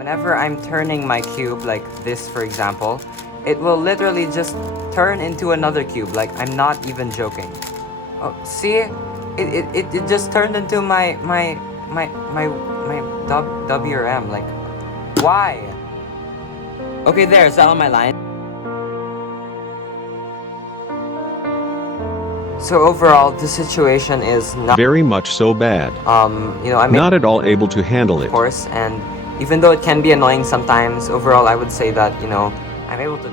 Whenever I'm turning my cube, like this for example, it will literally just turn into another cube. Like, I'm not even joking. Oh, see? It just turned into my WRM. Like, why? Okay, there, is that on my line? So overall, the situation is not Very much so bad. I'm Not at all able to handle of it. course, and even though it can be annoying sometimes, overall I would say that, I'm able to